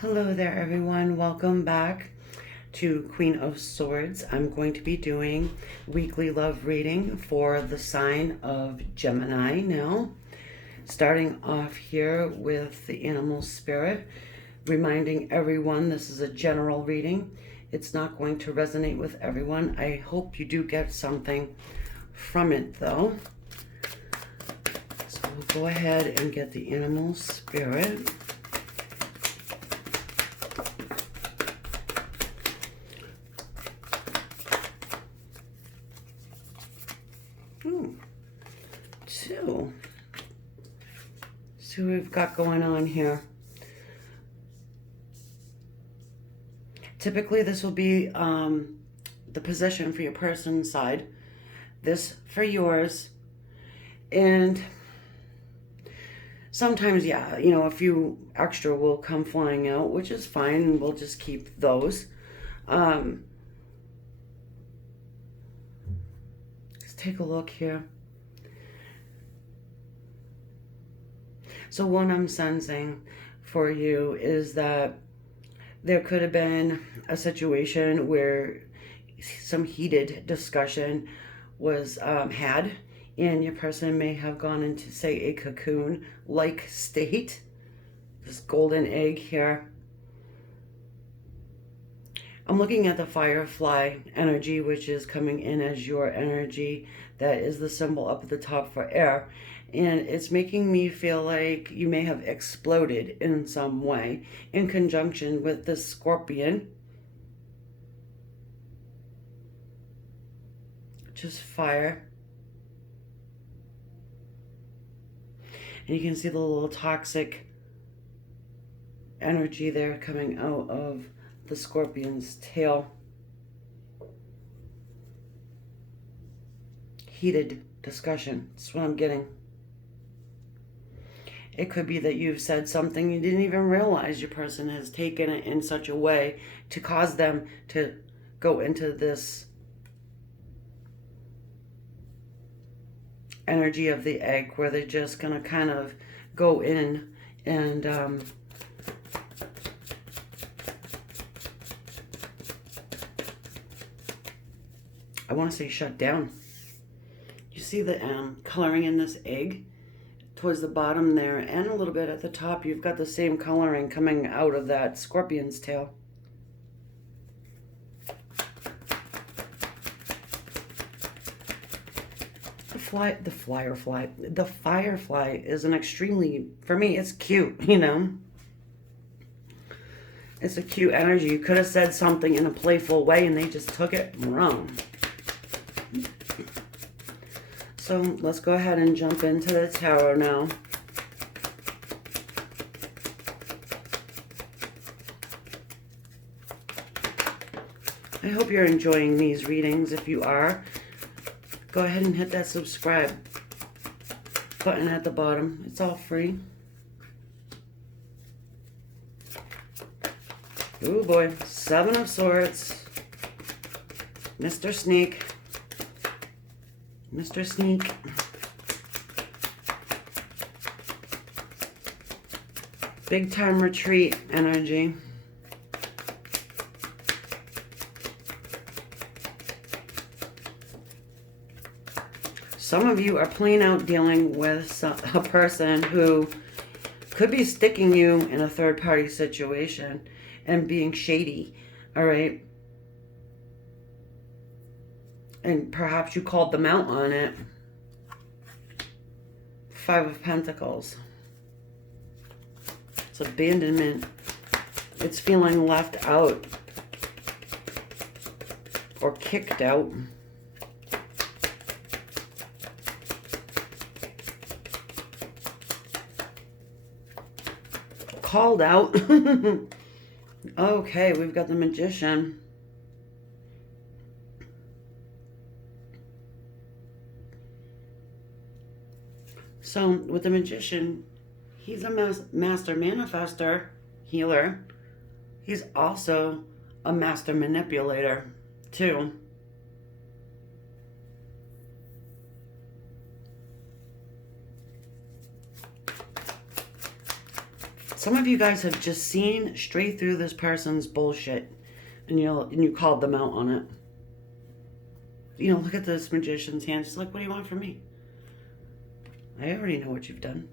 Hello there, everyone. Welcome back to Queen of Swords. I'm going to be doing weekly love reading for the sign of Gemini now. Starting off here with the animal spirit, reminding everyone this is a general reading. It's not going to resonate with everyone. I hope you do get something from it, though. So we'll go ahead and get the animal spirit. Ooh, two. See what we've got going on here. Typically, this will be the position for your person's side. This for yours. And sometimes, yeah, a few extra will come flying out, which is fine. And we'll just keep those. Let's take a look here. So what I'm sensing for you is that there could have been a situation where some heated discussion was had, and your person may have gone into, say, a cocoon-like state. This golden egg here. I'm looking at the firefly energy, which is coming in as your energy. That is the symbol up at the top for air. And it's making me feel like you may have exploded in some way in conjunction with this scorpion. Just fire. And you can see the little toxic energy there coming out of the scorpion's tail. Heated discussion. That's what I'm getting. It could be that you've said something you didn't even realize your person has taken it in such a way to cause them to go into this energy of the egg where they're just going to kind of go in and I want to say shut down. You see the coloring in this egg? Towards the bottom there and a little bit at the top, you've got the same coloring coming out of that scorpion's tail. The firefly is an extremely, for me, it's cute, It's a cute energy. You could have said something in a playful way and they just took it wrong. So let's go ahead and jump into the tarot now. I hope you're enjoying these readings. If you are, go ahead and hit that subscribe button at the bottom. It's all free. Ooh boy, Seven of Swords. Mr. Sneak. Mr. Sneak. Big time retreat energy. Some of you are plain out dealing with a person who could be sticking you in a third party situation and being shady, all right? And perhaps you called them out on it. Five of Pentacles. It's abandonment. It's feeling left out or kicked out. Called out. Okay, we've got the Magician. So with the Magician, he's a master manifester, healer. He's also a master manipulator, too. Some of you guys have just seen straight through this person's bullshit, and you called them out on it. Look at this Magician's hand. She's like, what do you want from me? I already know what you've done.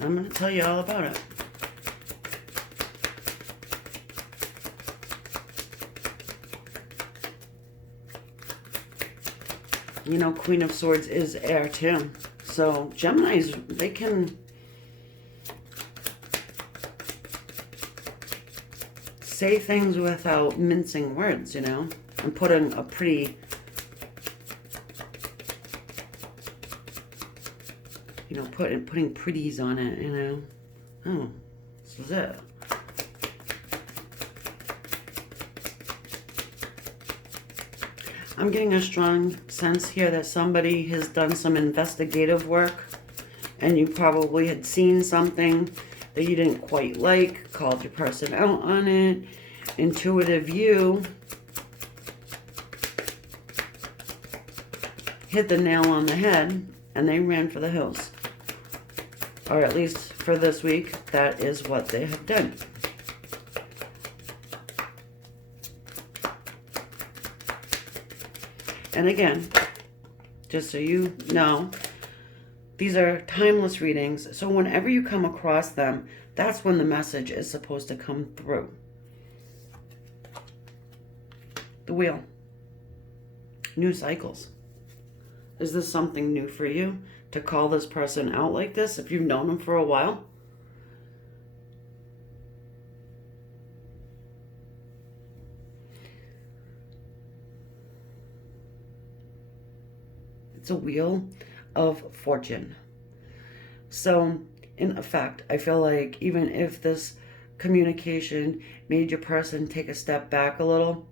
I'm going to tell you all about it. Queen of Swords is air too. So Geminis, they can say things without mincing words, and putting a pretty, putting pretties on it, Oh, this is it. I'm getting a strong sense here that somebody has done some investigative work, and you probably had seen something that you didn't quite like, called your person out on it. Intuitive you hit the nail on the head, and they ran for the hills. Or at least for this week, that is what they have done. And again, just so you know, these are timeless readings. So whenever you come across them, that's when the message is supposed to come through. The wheel. New cycles. Is this something new for you to call this person out like this if you've known them for a while? It's a wheel of fortune. So in effect, I feel like even if this communication made your person take a step back a little,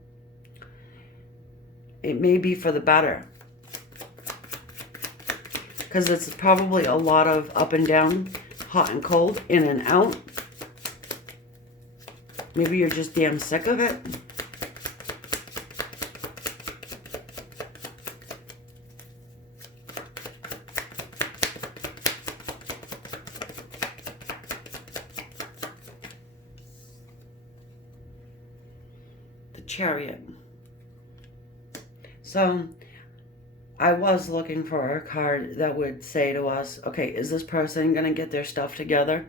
it may be for the better. Because it's probably a lot of up and down, hot and cold, in and out. Maybe you're just damn sick of it. Chariot. So I was looking for a card that would say to us, okay, is this person going to get their stuff together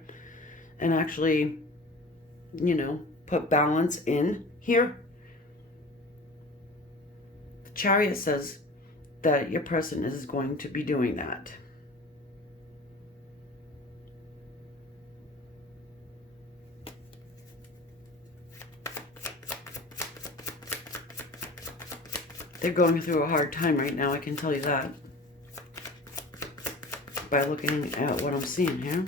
and actually, put balance in here? The Chariot says that your person is going to be doing that. They're going through a hard time right now, I can tell you that, by looking at what I'm seeing here.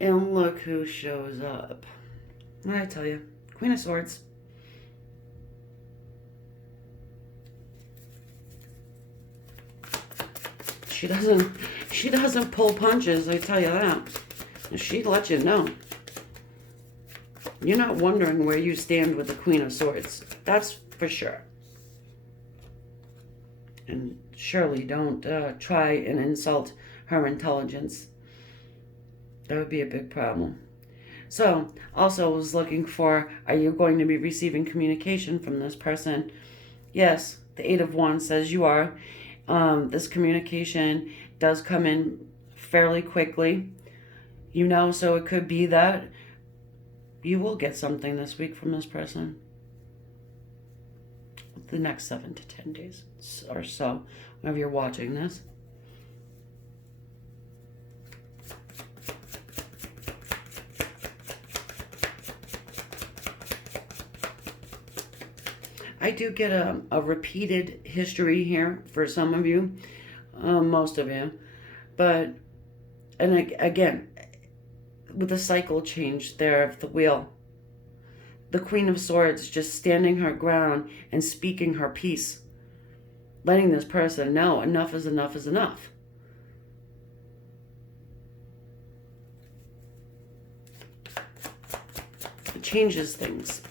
And look who shows up. What did I tell you? Queen of Swords. She doesn't pull punches, I tell you that. She'd let you know. You're not wondering where you stand with the Queen of Swords. That's for sure. And surely don't try and insult her intelligence. That would be a big problem. So, also was looking for, are you going to be receiving communication from this person? Yes, the Eight of Wands says you are. This communication does come in fairly quickly, so it could be that you will get something this week from this person. The next 7 to 10 days or so, whenever you're watching this. I do get a repeated history here for some of you, most of you. But, and again, with the cycle change there of the wheel, the Queen of Swords just standing her ground and speaking her piece, letting this person know enough is enough is enough. The changes things.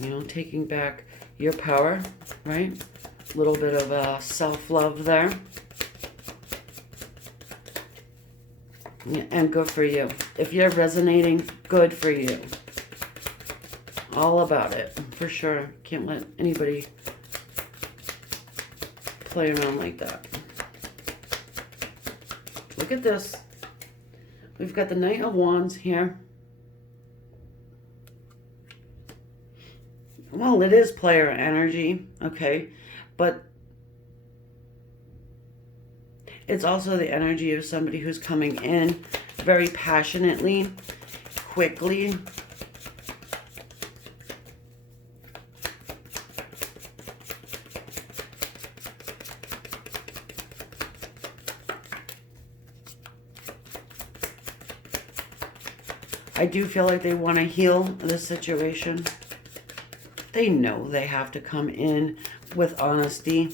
You know, taking back your power, right? A little bit of self-love there. And good for you. If you're resonating, good for you. All about it, for sure. Can't let anybody play around like that. Look at this. We've got the Knight of Wands here. Well, it is player energy, okay? But it's also the energy of somebody who's coming in very passionately, quickly. I do feel like they want to heal the situation. They know they have to come in with honesty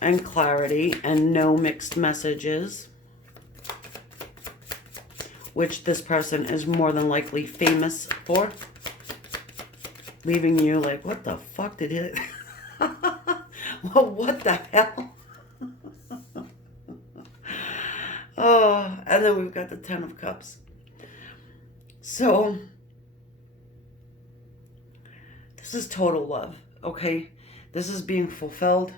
and clarity and no mixed messages, which this person is more than likely famous for. Leaving you like, what the fuck did it? Well, what the hell? Oh, and then we've got the Ten of Cups. So, this is total love, okay? This is being fulfilled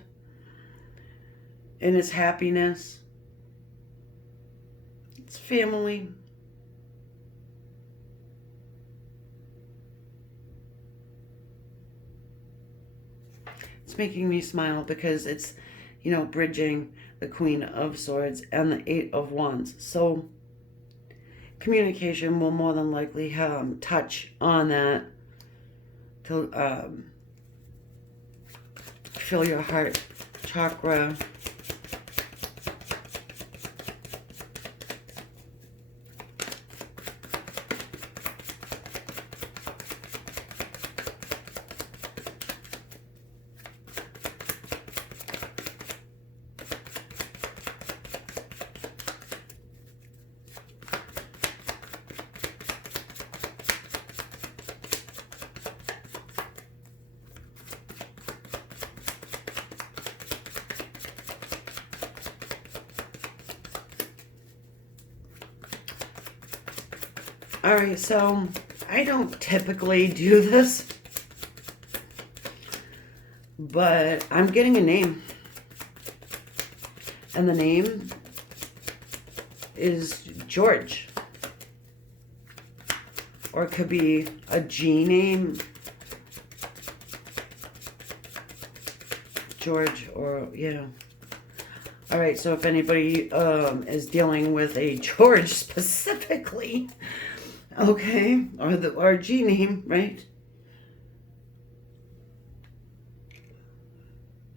in its happiness. It's family. It's making me smile because it's, you know, bridging the Queen of Swords and the Eight of Wands. So communication will more than likely touch on that to fill your heart chakra. All right, so I don't typically do this, but I'm getting a name. And the name is George. Or it could be a G name. George, or yeah. All right, so if anybody is dealing with a George specifically, okay, or G name, right?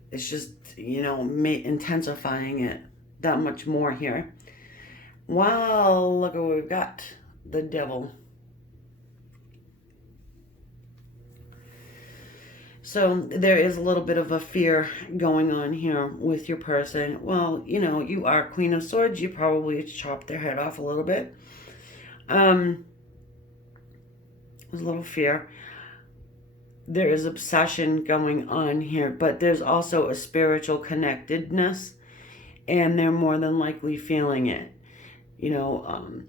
It's just, you know, intensifying it that much more here. Well, look at what we've got. The Devil. So there is a little bit of a fear going on here with your person. Well, you know, you are Queen of Swords. You probably chopped their head off a little bit. There's a little fear. There is obsession going on here, but there's also a spiritual connectedness, and they're more than likely feeling it. You know,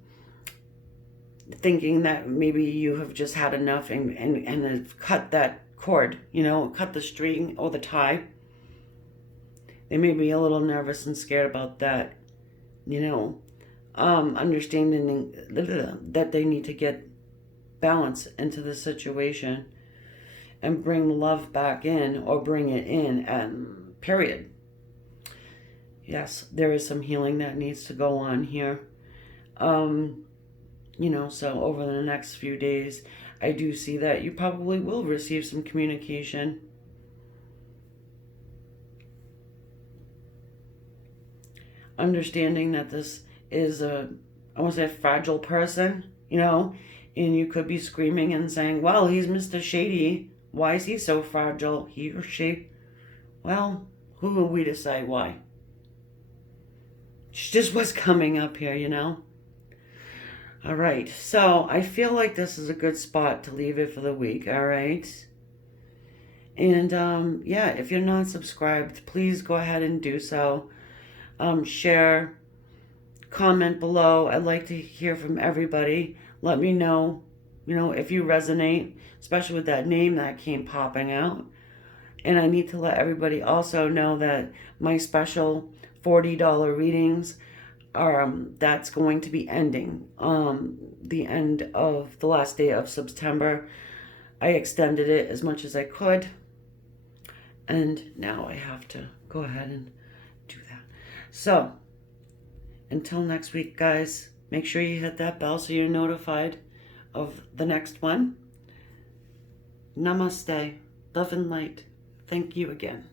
thinking that maybe you have just had enough and have cut that cord, you know, cut the string or the tie. They may be a little nervous and scared about that, you know, understanding that they need to get balance into the situation and bring love back in, or bring it in, and period. Yes, there is some healing that needs to go on here. You know, so over the next few days, I do see that you probably will receive some communication. Understanding that this is I want to say a fragile person, you know, and you could be screaming and saying, well, he's Mr. Shady. Why is he so fragile? He or she? Well, who are we to say why? just what's coming up here, you know? All right, so I feel like this is a good spot to leave it for the week, all right? And yeah, if you're not subscribed, please go ahead and do so. Share, comment below. I'd like to hear from everybody. Let me know, if you resonate, especially with that name that came popping out. And I need to let everybody also know that my special $40 readings that's going to be ending the end of the last day of September. I extended it as much as I could, and now I have to go ahead and do that. So until next week, guys, make sure you hit that bell so you're notified of the next one. Namaste, love and light. Thank you again.